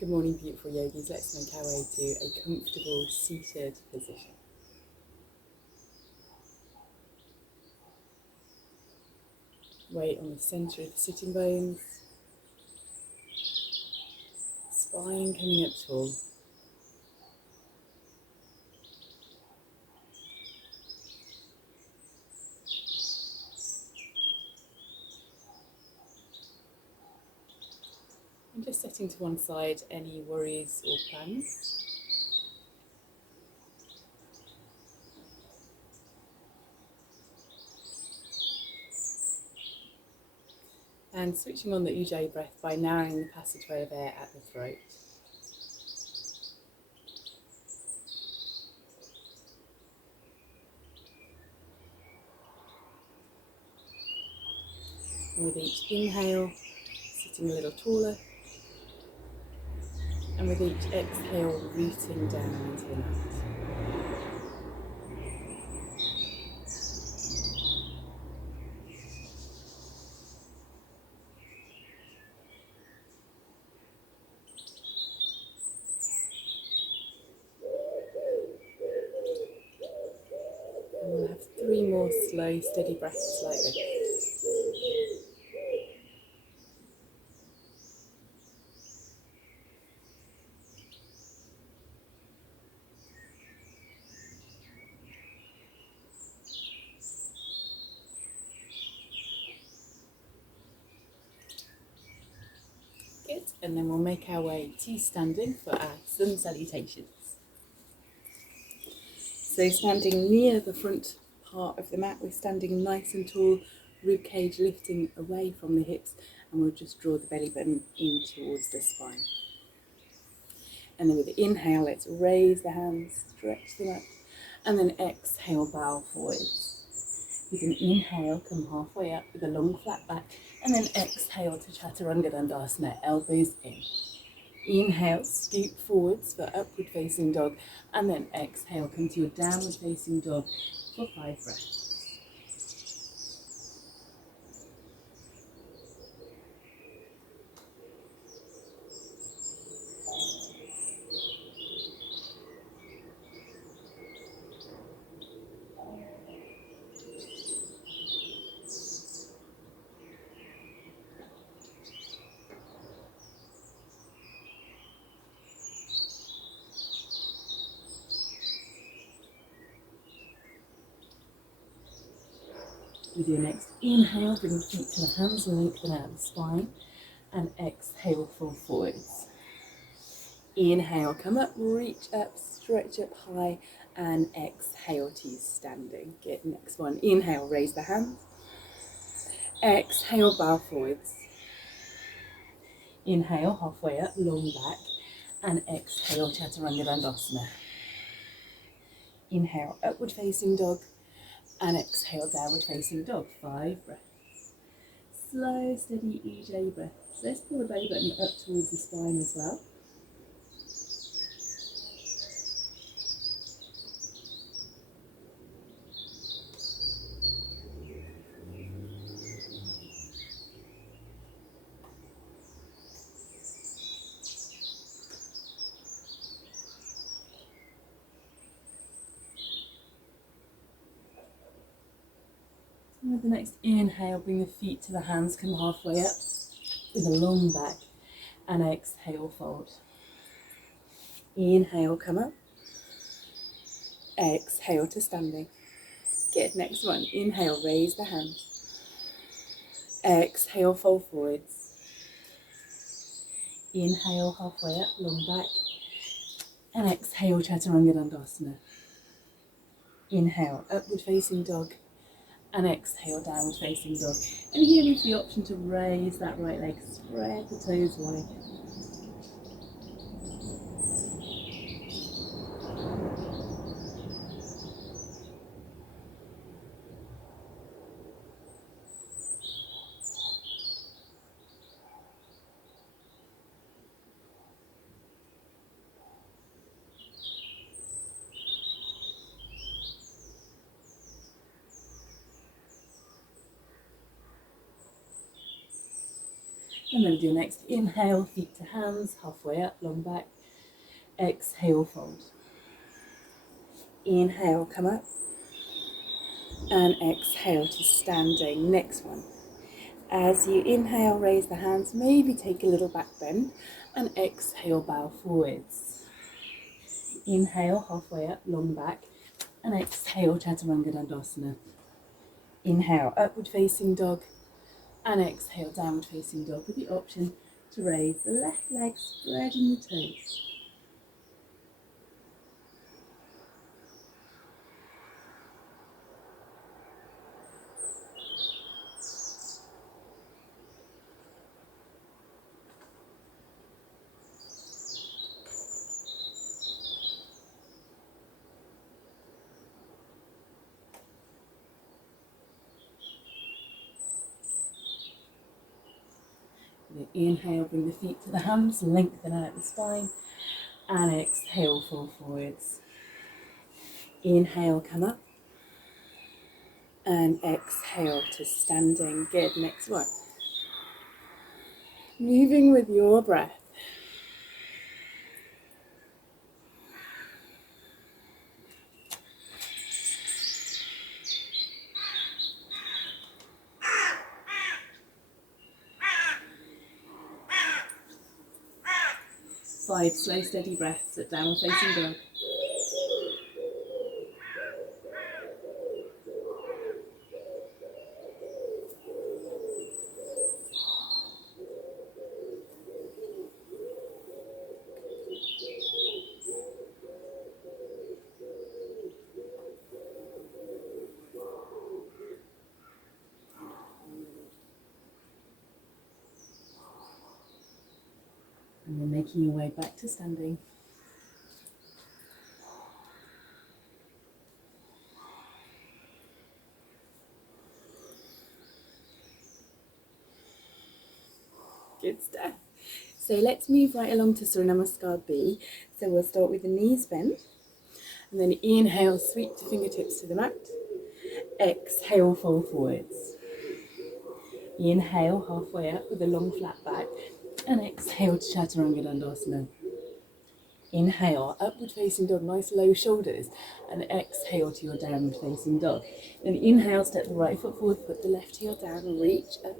Good morning, beautiful yogis. Let's make our way to a comfortable seated position. Weight on the centre of the sitting bones. Spine coming up tall. And just setting to one side any worries or plans. And switching on the Ujjayi breath by narrowing the passageway of air at the throat. And with each inhale, sitting a little taller. And with each exhale, rooting down into the mat. And we'll have 3 more slow, steady breaths like this. Good, and then we'll make our way to standing for our sun salutations. So standing near the front part of the mat, we're standing nice and tall, rib cage lifting away from the hips, and we'll just draw the belly button in towards the spine. And then with the inhale, let's raise the hands, stretch them up, and then exhale, bow forwards. With an inhale, come halfway up with a long flat back, and then exhale to Chaturanga Dandasana, elbows in. Inhale, scoop forwards for upward facing dog, and then exhale, come to your downward facing dog for 5 breaths. With your next inhale, bring the feet to the hands, lengthen out the spine, and exhale, fall forwards. Inhale, come up, reach up, stretch up high, and exhale to standing. Get next one. Inhale, raise the hands. Exhale, bow forwards. Inhale, halfway up, long back, and exhale, Chaturanga Dandasana. Inhale, upward facing dog, and exhale, downward facing dog. 5 breaths. Slow, steady Ujjayi breaths. Let's pull the belly button up towards the spine as well. And with the next inhale, bring the feet to the hands, come halfway up with a long back, and exhale, fold. Inhale, come up. Exhale to standing. Good, next one. Inhale, raise the hands. Exhale, fold forwards. Inhale, halfway up, long back, and exhale, Chaturanga Dandasana. Inhale, upward facing dog, and exhale, downward facing dog. And here is the option to raise that right leg, spread the toes wide. And then do your next inhale, feet to hands, halfway up, long back. Exhale, fold. Inhale, come up. And exhale to standing. Next one. As you inhale, raise the hands, maybe take a little back bend, and exhale, bow forwards. Inhale, halfway up, long back, and exhale, Chaturanga Dandasana. Inhale, upward facing dog, and exhale, downward facing dog, with the option to raise the left leg, spreading the toes. Inhale, bring the feet to the hands, lengthen out the spine, and exhale, fall forwards. Inhale, come up, and exhale to standing. Good, next one. Moving with your breath. Five slow, steady breaths at downward facing dog. And then making your way back to standing. Good stuff. So let's move right along to Surya Namaskar B. So we'll start with the knees bent. And then inhale, sweep the fingertips to the mat. Exhale, fall forwards. Inhale, halfway up with a long flat back. And exhale to Chaturanga Dandasana. Inhale, upward facing dog, nice low shoulders. And exhale to your downward facing dog. Then inhale, step the right foot forward, put the left heel down and reach up.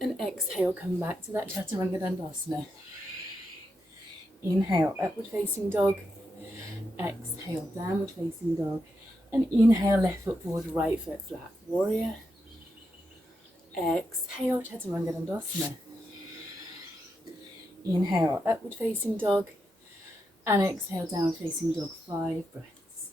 And exhale, come back to that Chaturanga Dandasana. Inhale, upward facing dog. Exhale, downward facing dog. And inhale, left foot forward, right foot flat. Warrior. Exhale, Chaturanga Dandasana. Inhale, upward facing dog. And exhale, downward facing dog. 5 breaths.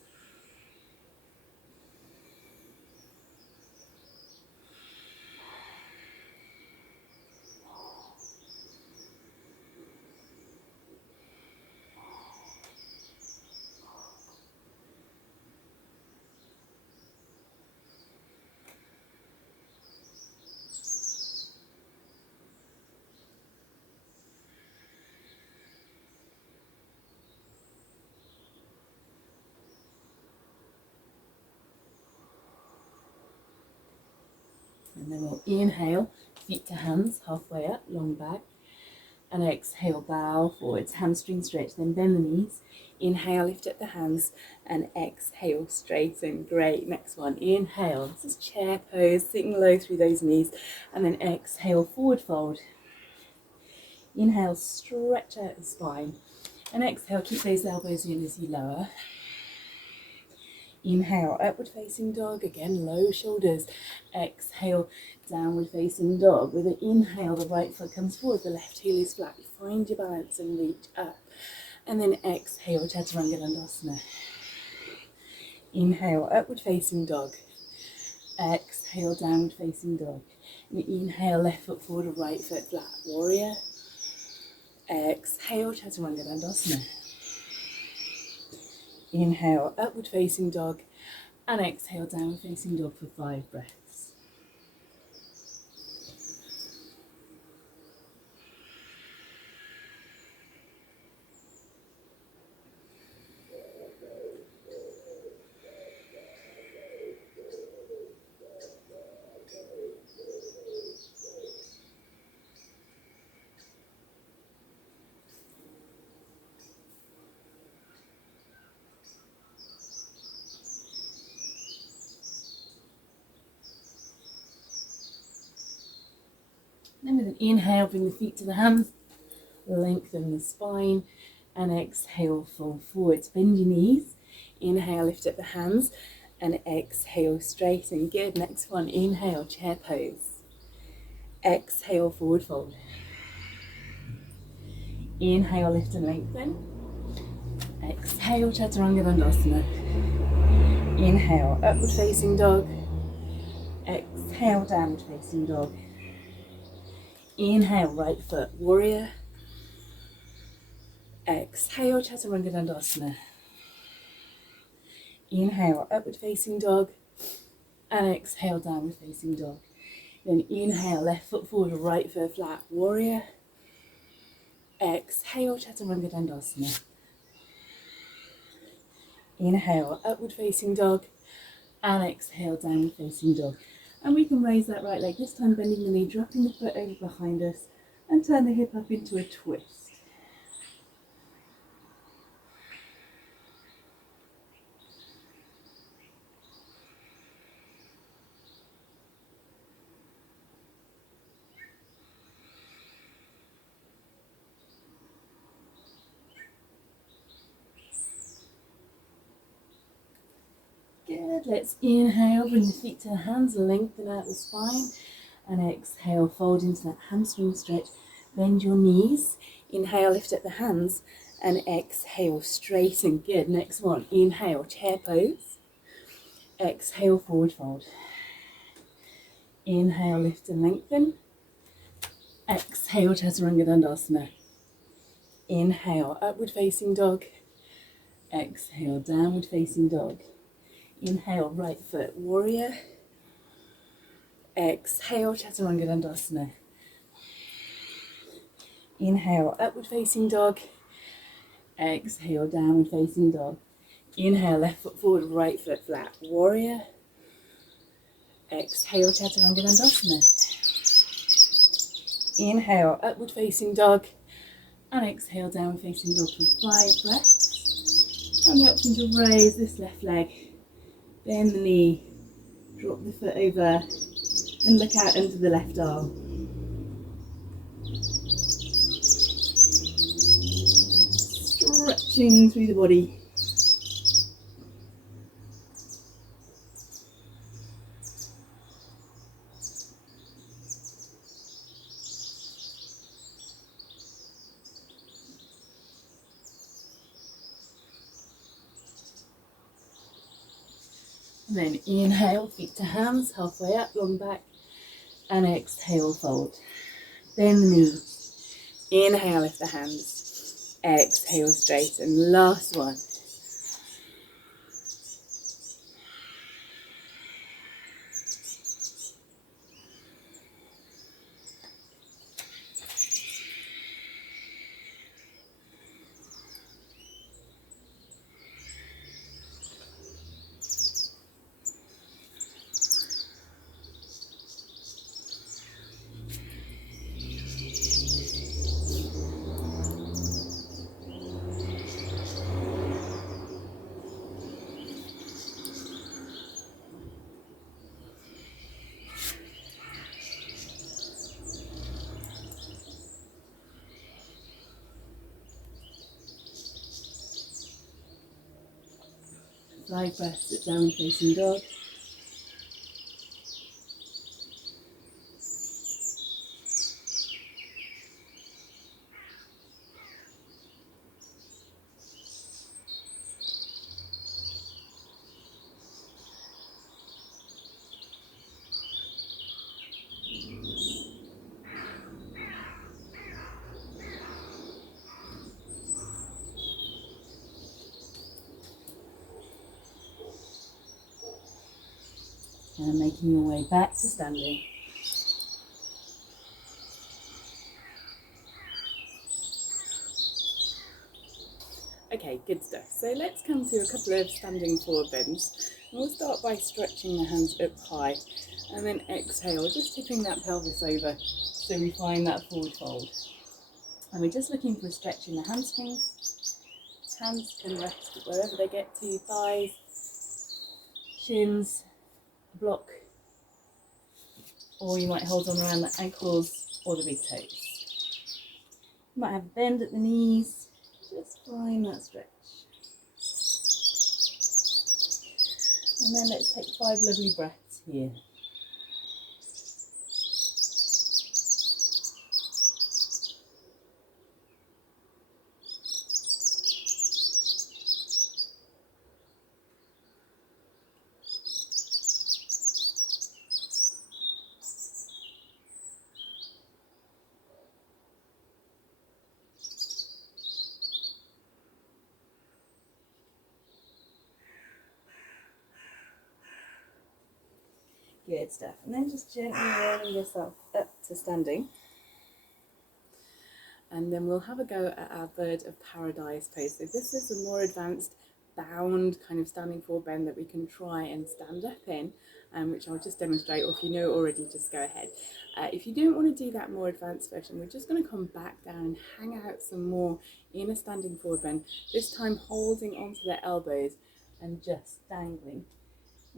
And then we'll inhale, feet to hands, halfway up, long back. And exhale, bow forwards, hamstring stretch, then bend the knees. Inhale, lift up the hands, and exhale, straighten. Great. Next one, inhale. This is chair pose, sitting low through those knees. And then exhale, forward fold. Inhale, stretch out the spine. And exhale, keep those elbows in as you lower. Inhale, upward facing dog, again low shoulders. Exhale, downward facing dog. With an inhale, the right foot comes forward, the left heel is flat. Find your balance and reach up. And then exhale, Chaturanga Dandasana. Inhale, upward facing dog. Exhale, downward facing dog. And inhale, left foot forward, right foot flat. Warrior. Exhale, Chaturanga Dandasana. Inhale, upward facing dog, and exhale, downward facing dog for 5 breaths. Then with an inhale, bring the feet to the hands, lengthen the spine, and exhale, fold forwards. Bend your knees. Inhale, lift up the hands, and exhale, straighten. Good. Next one, inhale, chair pose. Exhale, forward fold. Inhale, lift and lengthen. Exhale, chaturanga dandasana. Inhale, upward facing dog. Exhale, downward facing dog. Inhale, right foot, warrior. Exhale, chaturanga dandasana. Inhale, upward facing dog. And exhale, downward facing dog. Then inhale, left foot forward, right foot flat, warrior. Exhale, chaturanga dandasana. Inhale, upward facing dog. And exhale, downward facing dog. And we can raise that right leg, this time bending the knee, dropping the foot over behind us, and turn the hip up into a twist. Good, let's inhale, bring the feet to the hands, lengthen out the spine, and exhale, fold into that hamstring stretch. Bend your knees, inhale, lift up the hands, and exhale, straighten. Good, next one, inhale, chair pose. Exhale, forward fold. Inhale, lift and lengthen. Exhale, chaturanga dandasana. Inhale, upward facing dog. Exhale, downward facing dog. Inhale, right foot, warrior. Exhale, chaturanga dandasana. Inhale, upward facing dog. Exhale, downward facing dog. Inhale, left foot forward, right foot flat, warrior. Exhale, chaturanga dandasana. Inhale, upward facing dog. And exhale, downward facing dog for 5 breaths. And the option to raise this left leg. Bend the knee, drop the foot over, and look out under the left arm. Stretching through the body. And then inhale, feet to hands, halfway up, long back, and exhale, fold. Bend the knees. Inhale, lift the hands. Exhale, straighten. Last one. Side breaths at downward facing dog. And making your way back to standing. Okay, good stuff. So let's come to a couple of standing forward bends. And we'll start by stretching the hands up high, and then exhale, just tipping that pelvis over so we find that forward fold. And we're just looking for a stretch in the hamstrings. Hands can rest wherever they get to, thighs, shins, block, or you might hold on around the ankles or the big toes. You might have a bend at the knees, just find that stretch. And then let's take 5 lovely breaths here. Good stuff. And then just gently rolling yourself up to standing. And then we'll have a go at our bird of paradise pose. So this is a more advanced bound kind of standing forward bend that we can try and stand up in, which I'll just demonstrate, or if you know already, just go ahead. If you don't want to do that more advanced version, we're just going to come back down and hang out some more in a standing forward bend, this time holding onto the elbows and just dangling.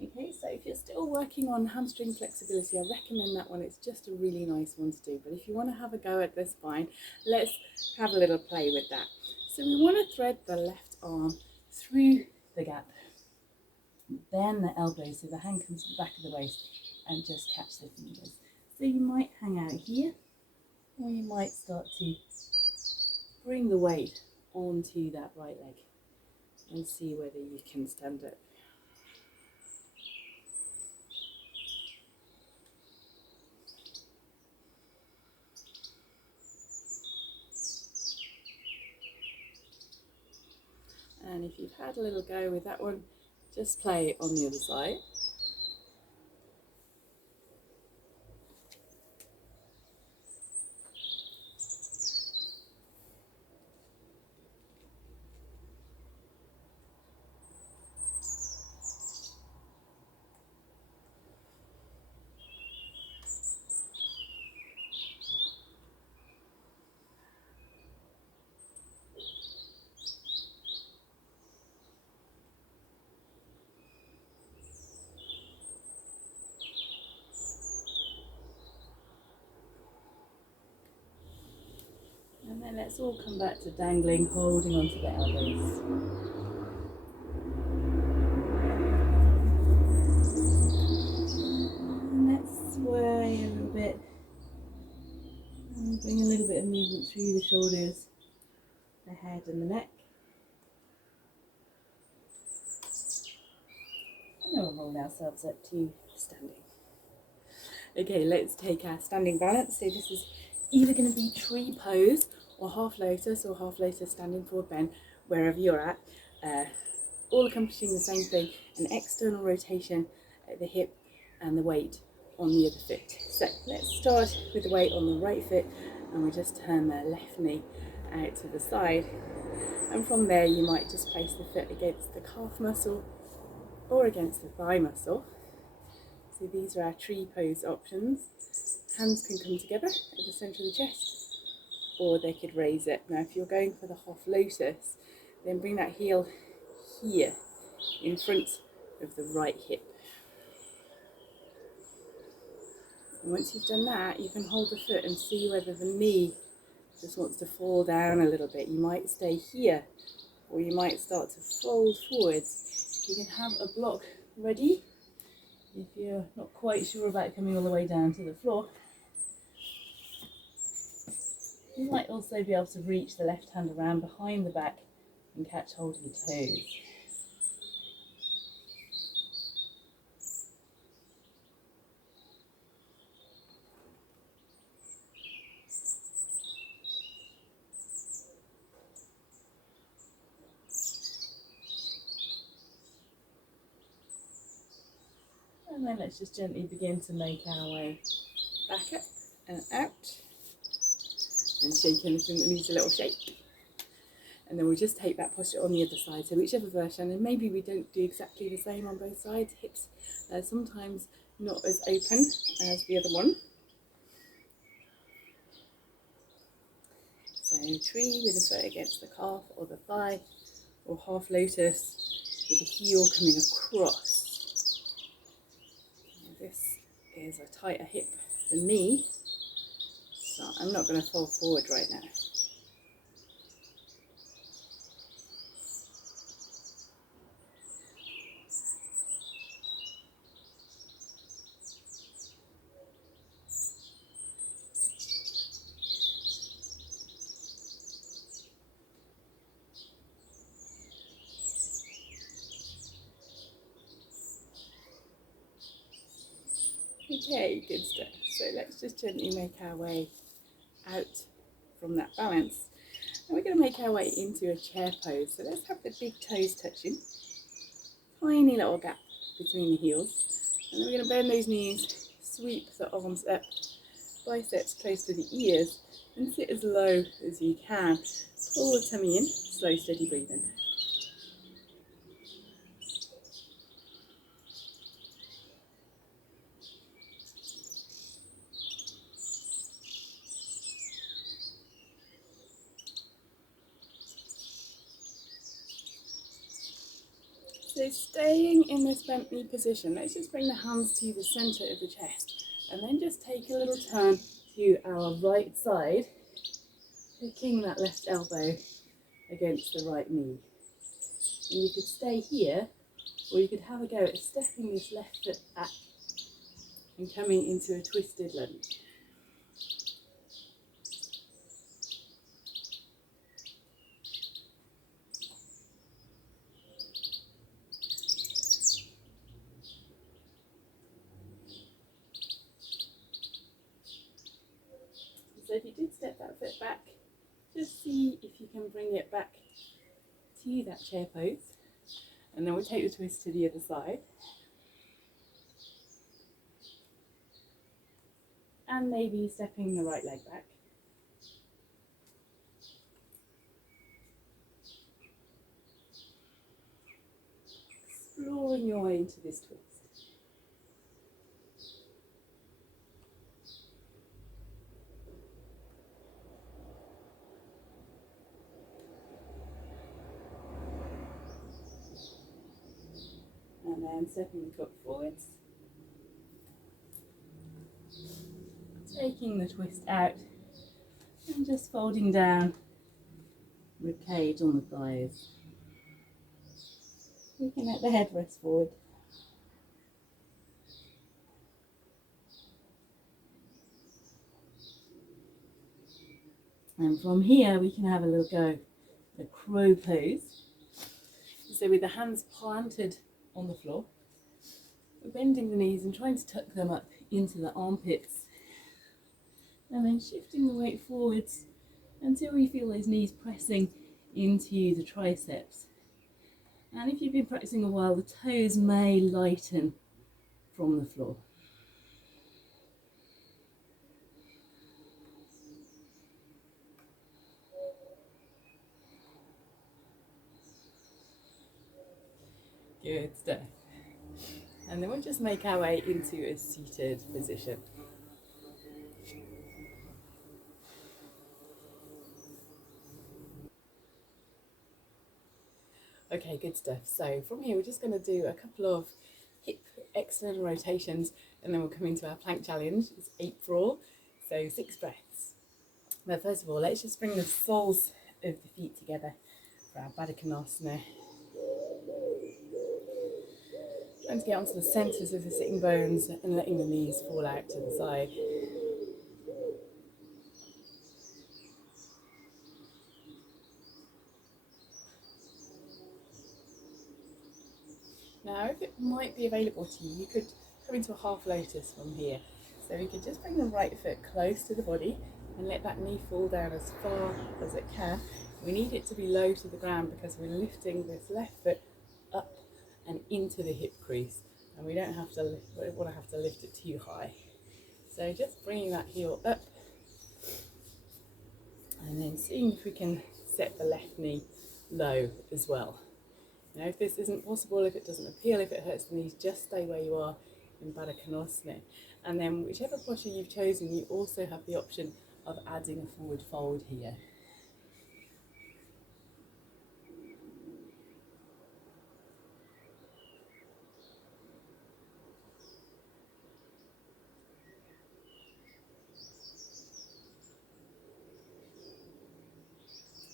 Okay, so if you're still working on hamstring flexibility, I recommend that one. It's just a really nice one to do. But if you want to have a go at the spine, let's have a little play with that. So we want to thread the left arm through the gap, bend the elbows so the hand comes to the back of the waist, and just catch the fingers. So you might hang out here, or you might start to bring the weight onto that right leg and see whether you can stand up. And if you've had a little go with that one, just play on the other side. And then let's all come back to dangling, holding onto the elbows. And let's sway a little bit. And bring a little bit of movement through the shoulders, the head and the neck. And then we'll roll ourselves up to standing. Okay, let's take our standing balance. So this is either going to be tree pose or half lotus standing forward bend, wherever you're at, all accomplishing the same thing, an external rotation at the hip and the weight on the other foot. So let's start with the weight on the right foot, and we just turn the left knee out to the side, and from there you might just place the foot against the calf muscle or against the thigh muscle. So these are our tree pose options. Hands can come together at the centre of the chest, or they could raise it. Now if you're going for the half lotus, then bring that heel here in front of the right hip. And once you've done that, you can hold the foot and see whether the knee just wants to fall down a little bit. You might stay here, or you might start to fold forwards. You can have a block ready if you're not quite sure about coming all the way down to the floor. You might also be able to reach the left hand around behind the back and catch hold of your toes. And then let's just gently begin to make our way back up and out, and shake anything that needs a little shake. And then we'll just take that posture on the other side, so whichever version, and maybe we don't do exactly the same on both sides. Hips are sometimes not as open as the other one. So tree with the foot against the calf or the thigh, or half lotus with the heel coming across. Now this is a tighter hip for me, So I'm not going to fall forward right now. Okay, good stuff. So let's just gently make our way out from that balance. And we're going to make our way into a chair pose. So let's have the big toes touching. Tiny little gap between the heels. And then we're going to bend those knees, sweep the arms up, biceps close to the ears, and sit as low as you can. Pull the tummy in, slow, steady breathing. So staying in this bent knee position, let's just bring the hands to the centre of the chest and then just take a little turn to our right side, picking that left elbow against the right knee. And you could stay here, or you could have a go at stepping this left foot back and coming into a twisted lunge. So if you did step that foot back, just see if you can bring it back to that chair pose. And then we'll take the twist to the other side. And maybe stepping the right leg back. Exploring your way into this twist. And then stepping the foot forwards. Taking the twist out and just folding down, rib cage on the thighs. We can let the head rest forward. And from here we can have a little go at a crow pose. So with the hands planted on the floor, we're bending the knees and trying to tuck them up into the armpits. And then shifting the weight forwards until we feel those knees pressing into the triceps. And if you've been practicing a while, the toes may lighten from the floor. Good stuff. And then we'll just make our way into a seated position. Okay, good stuff. So from here, we're just going to do a couple of hip external rotations, and then we'll come into our plank challenge. It's 8 for all, so 6 breaths. But first of all, let's just bring the soles of the feet together for our Baddha Konasana. Trying to get onto the centres of the sitting bones and letting the knees fall out to the side. Now, if it might be available to you, you could come into a half lotus from here. So we could just bring the right foot close to the body and let that knee fall down as far as it can. We need it to be low to the ground because we're lifting this left foot up and into the hip crease, and we don't want to have to lift it too high. So just bringing that heel up and then seeing if we can set the left knee low as well. Now, if this isn't possible, if it doesn't appeal, if it hurts the knees, just stay where you are in Baddha Konasana. And then whichever posture you've chosen, you also have the option of adding a forward fold here.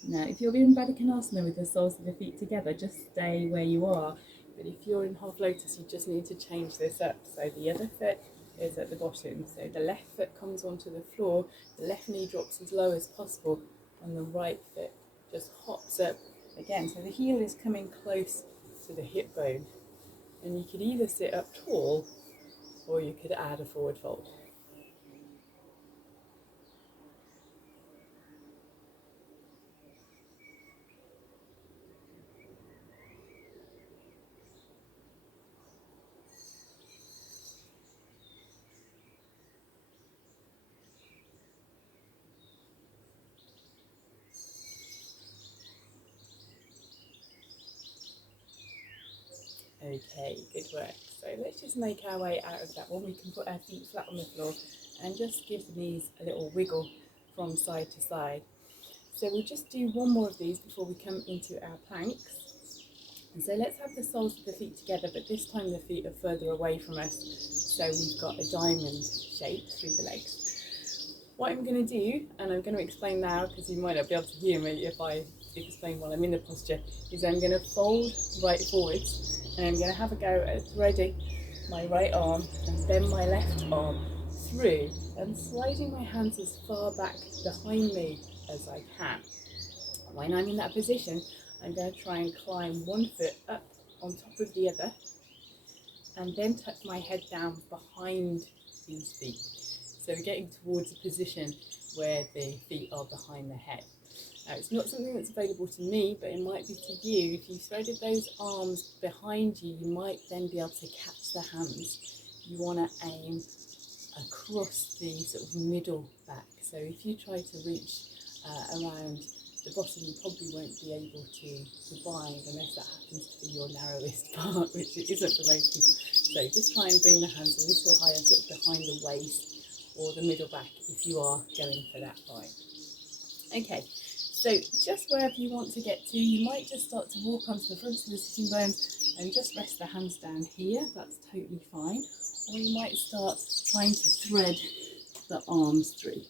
Now, if you're in Baddha with the soles of the feet together, just stay where you are. But if you're in half lotus, you just need to change this up. So the other foot is at the bottom. So the left foot comes onto the floor, the left knee drops as low as possible, and the right foot just hops up again. So the heel is coming close to the hip bone. And you could either sit up tall or you could add a forward fold. Okay, good work. So let's just make our way out of that one. We can put our feet flat on the floor and just give the knees a little wiggle from side to side. So we'll just do one more of these before we come into our planks. And so let's have the soles of the feet together, but this time the feet are further away from us. So we've got a diamond shape through the legs. What I'm going to do, and I'm going to explain now because you might not be able to hear me if I explain while I'm in the posture, is I'm going to fold right forwards and I'm going to have a go at threading my right arm and then my left arm through and sliding my hands as far back behind me as I can. When I'm in that position, I'm going to try and climb one foot up on top of the other and then tuck my head down behind these feet. So we're getting towards a position where the feet are behind the head. Now, it's not something that's available to me, but it might be to you. If you threaded those arms behind you, you might then be able to catch the hands. You want to aim across the sort of middle back. So if you try to reach around the bottom, you probably won't be able to bind unless that happens to be your narrowest part, which it isn't for most people. So just try and bring the hands a little higher, sort of behind the waist or the middle back if you are going for that point. Okay, so just wherever you want to get to, you might just start to walk onto the front of the sitting bones and just rest the hands down here. That's totally fine. Or you might start trying to thread the arms through.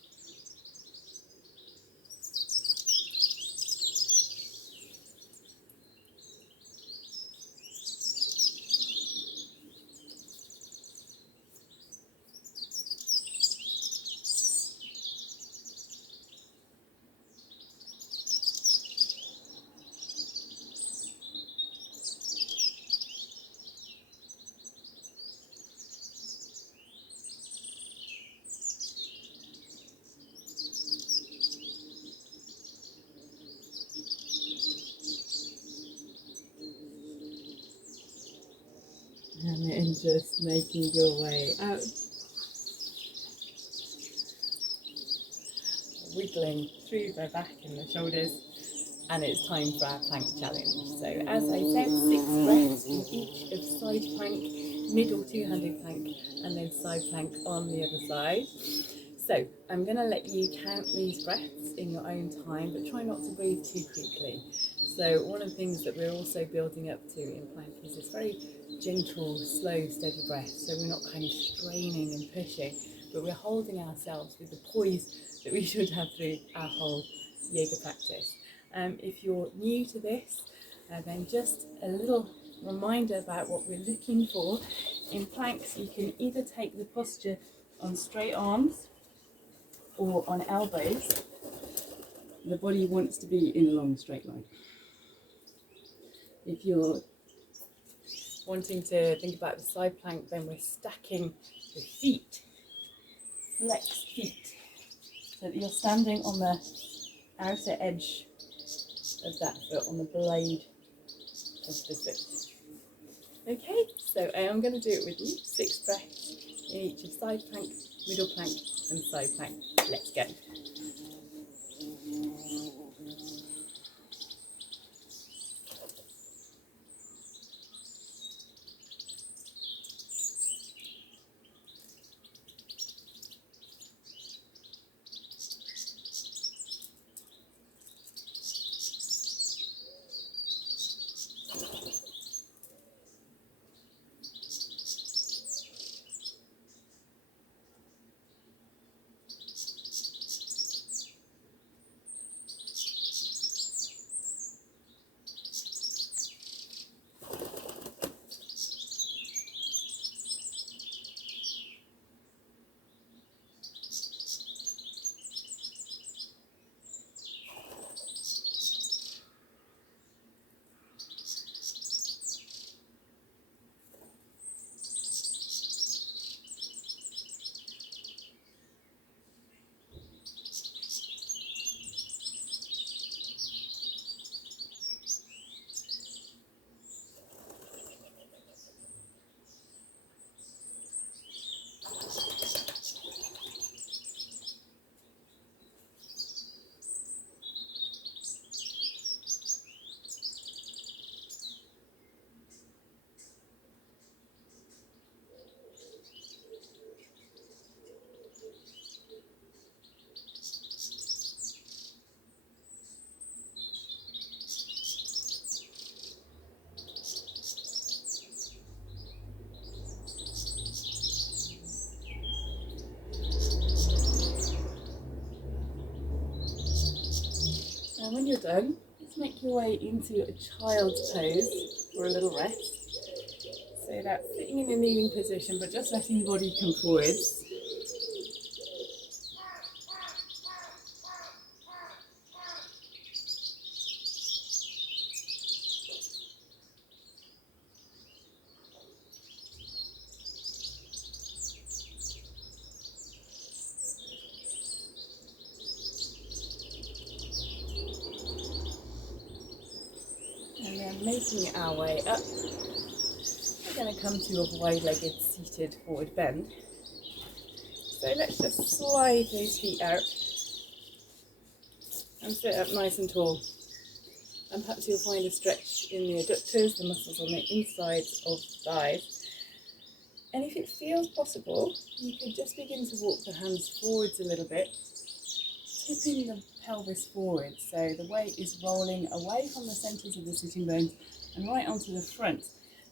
And then just making your way out, wiggling through the back and the shoulders, and it's time for our plank challenge. So as I said, 6 breaths in each of side plank, middle two-handed plank, and then side plank on the other side. So I'm going to let you count these breaths in your own time, but try not to breathe too quickly. So one of the things that we're also building up to in plank is this very gentle, slow, steady breath. So we're not kind of straining and pushing, but we're holding ourselves with the poise that we should have through our whole yoga practice. If you're new to this, then just a little reminder about what we're looking for. In planks, you can either take the posture on straight arms or on elbows. The body wants to be in a long straight line. If you're wanting to think about the side plank, then we're stacking the feet, flex feet, so that you're standing on the outer edge of that foot, on the blade of the foot. Okay, so I am going to do it with you. 6 breaths in each of side plank, middle plank and side plank. Let's go. when you're done, let's make your way into a child's pose for a little rest. So that's sitting in a kneeling position, but just letting the body come forwards. And then making our way up, we're going to come to a wide-legged seated forward bend. So let's just slide those feet out and sit up nice and tall. And perhaps you'll find a stretch in the adductors, the muscles on the insides of the thighs. And if it feels possible, you could just begin to walk the hands forwards a little bit, tipping the pelvis forward so the weight is rolling away from the centres of the sitting bones and right onto the front.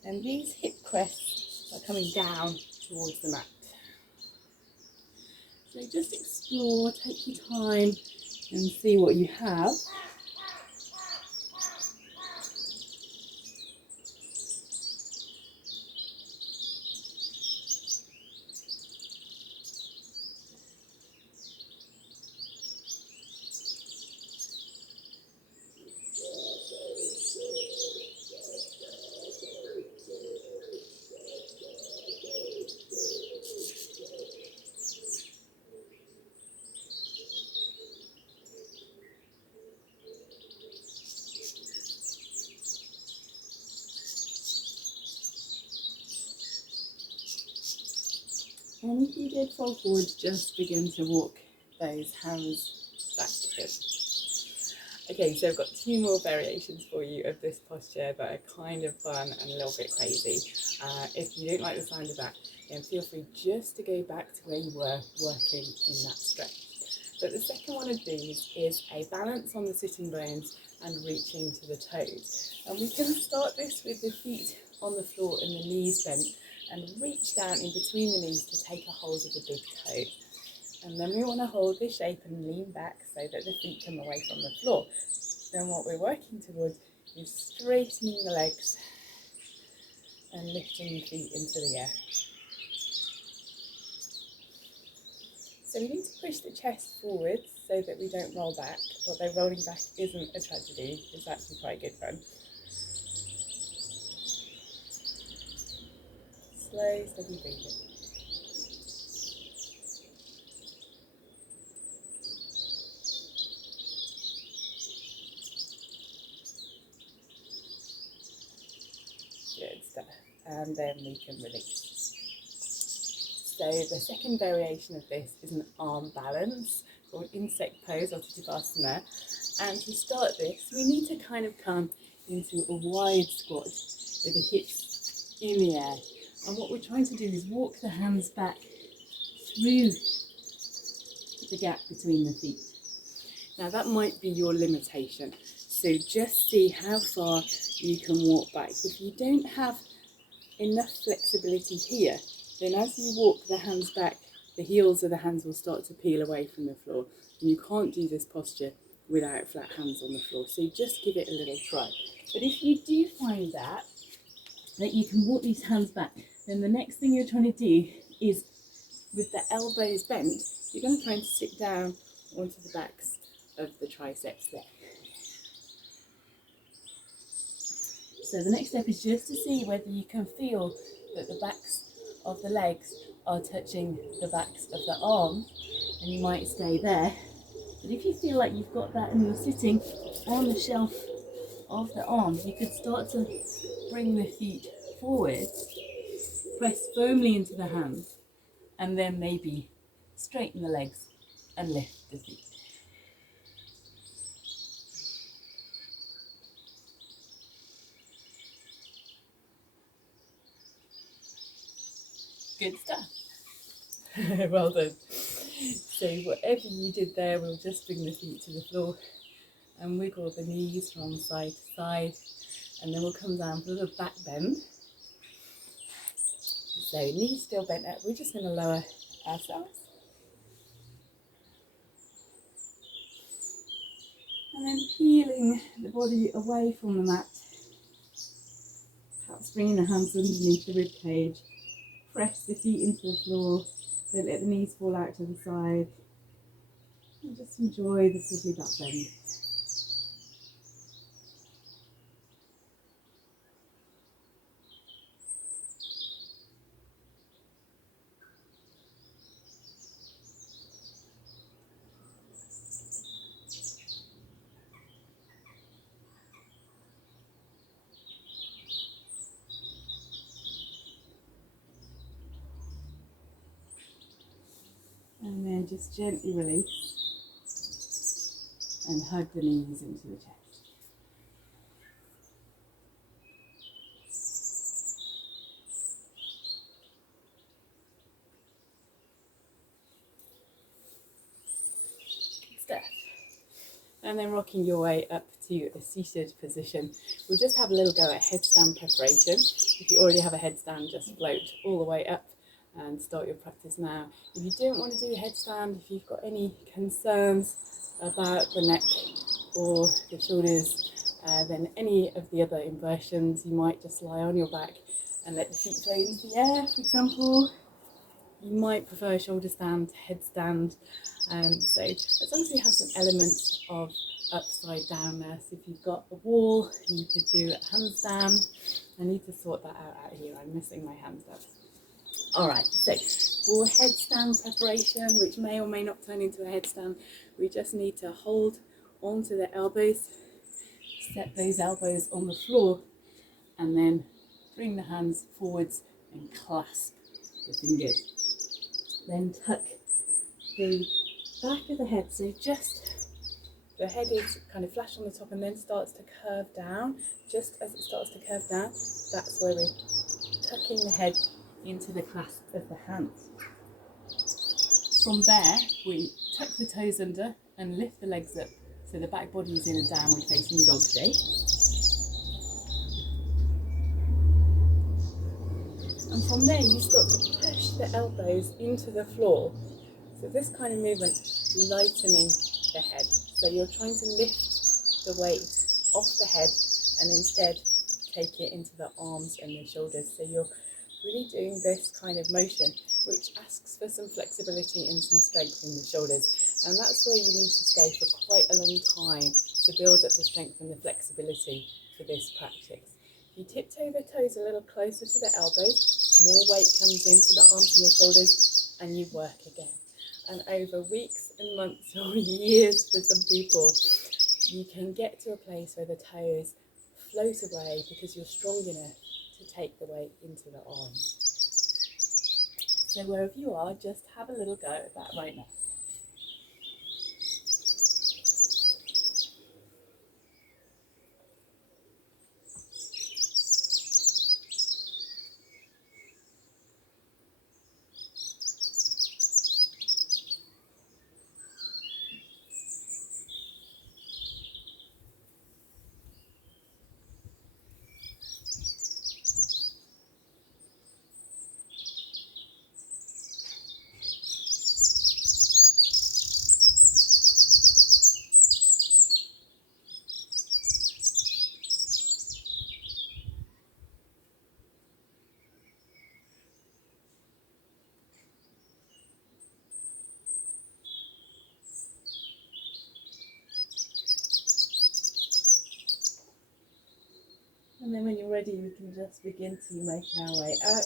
And these hip crests are coming down towards the mat. So just explore, take your time and see what you have. And if you did fall forward, just begin to walk those hands backwards. Okay, so I've got two more variations for you of this posture that are kind of fun and a little bit crazy. If you don't like the sound of that, then feel free just to go back to where you were working in that stretch. But the second one of these is a balance on the sitting bones and reaching to the toes. And we can start this with the feet on the floor and the knees bent, and reach down in between the knees to take a hold of the big toe. And then we want to hold this shape and lean back so that the feet come away from the floor. Then what we're working towards is straightening the legs and lifting the feet into the air. So we need to push the chest forward so that we don't roll back, although rolling back isn't a tragedy, it's actually quite good fun. Slow, steady breathing. Good stuff. And then we can release. So the second variation of this is an arm balance, called insect pose or savasana. And to start this, we need to kind of come into a wide squat with the hips in the air. And what we're trying to do is walk the hands back through the gap between the feet. Now that might be your limitation, so just see how far you can walk back. If you don't have enough flexibility here, then as you walk the hands back, the heels of the hands will start to peel away from the floor. And you can't do this posture without flat hands on the floor, so just give it a little try. But if you do find that you can walk these hands back, then the next thing you're trying to do is, with the elbows bent, you're going to try and sit down onto the backs of the triceps there. So the next step is just to see whether you can feel that the backs of the legs are touching the backs of the arms, and you might stay there. But if you feel like you've got that and you're sitting on the shelf of the arms, you could start to bring the feet forwards, press firmly into the hands, and then maybe straighten the legs and lift the feet. Good stuff. Well done. So whatever you did there, we'll just bring the feet to the floor and wiggle the knees from side to side, and then we'll come down for a little back bend. So knees still bent up, we're just going to lower ourselves. And then peeling the body away from the mat. Perhaps bringing the hands underneath the rib cage. Press the feet into the floor. Don't let the knees fall out to the side. And just enjoy this lovely back bend. And then just gently release and hug the knees into the chest. Step. And then rocking your way up to a seated position. We'll just have a little go at headstand preparation. If you already have a headstand, just float all the way up and start your practice now. If you don't want to do a headstand, if you've got any concerns about the neck or the shoulders, then any of the other inversions, you might just lie on your back and let the feet float into the air, for example. You might prefer a shoulder stand to headstand. So as long as you have some elements of upside downness, if you've got a wall, you could do a handstand. I need to sort that out here. I'm missing my handstand. All right, so for headstand preparation, which may or may not turn into a headstand, we just need to hold onto the elbows, set those elbows on the floor, and then bring the hands forwards and clasp the fingers. Then tuck the back of the head, so just the head is kind of flash on the top and then starts to curve down. Just as it starts to curve down, that's where we're tucking the head into the clasp of the hands. From there, we tuck the toes under and lift the legs up so the back body is in a downward facing dog shape. And from there, you start to push the elbows into the floor. So this kind of movement, lightening the head. So you're trying to lift the weight off the head and instead take it into the arms and the shoulders. So you're really doing this kind of motion, which asks for some flexibility and some strength in the shoulders. And that's where you need to stay for quite a long time to build up the strength and the flexibility for this practice. You tiptoe the toes a little closer to the elbows, more weight comes into the arms and the shoulders, and you work again. And over weeks and months or years for some people, you can get to a place where the toes float away because you're strong enough to take the weight into the arms. So wherever you are, just have a little go at that right now. And then when you're ready, we can just begin to make our way out.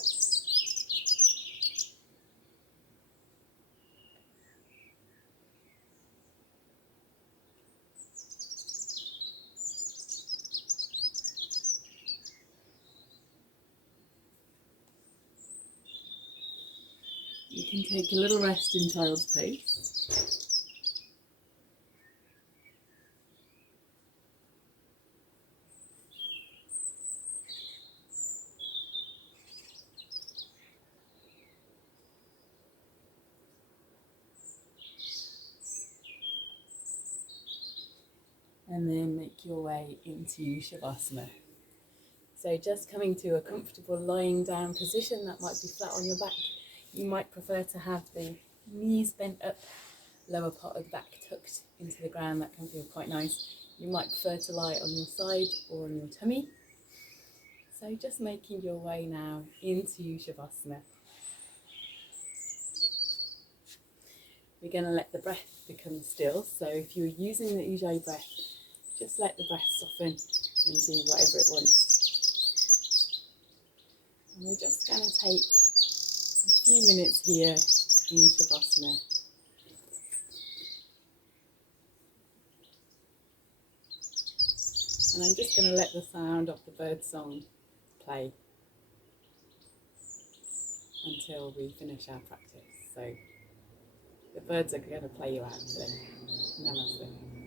You can take a little rest in child's pose. And then make your way into Shavasana. So just coming to a comfortable lying down position, that might be flat on your back. You might prefer to have the knees bent up, lower part of the back tucked into the ground. That can feel quite nice. You might prefer to lie on your side or on your tummy. So just making your way now into Shavasana. We're going to let the breath become still. So if you're using the Ujjayi breath, just let the breath soften and do whatever it wants. And we're just going to take a few minutes here in Shavasana. And I'm just going to let the sound of the birdsong play until we finish our practice. So the birds are going to play you out today. Namaste.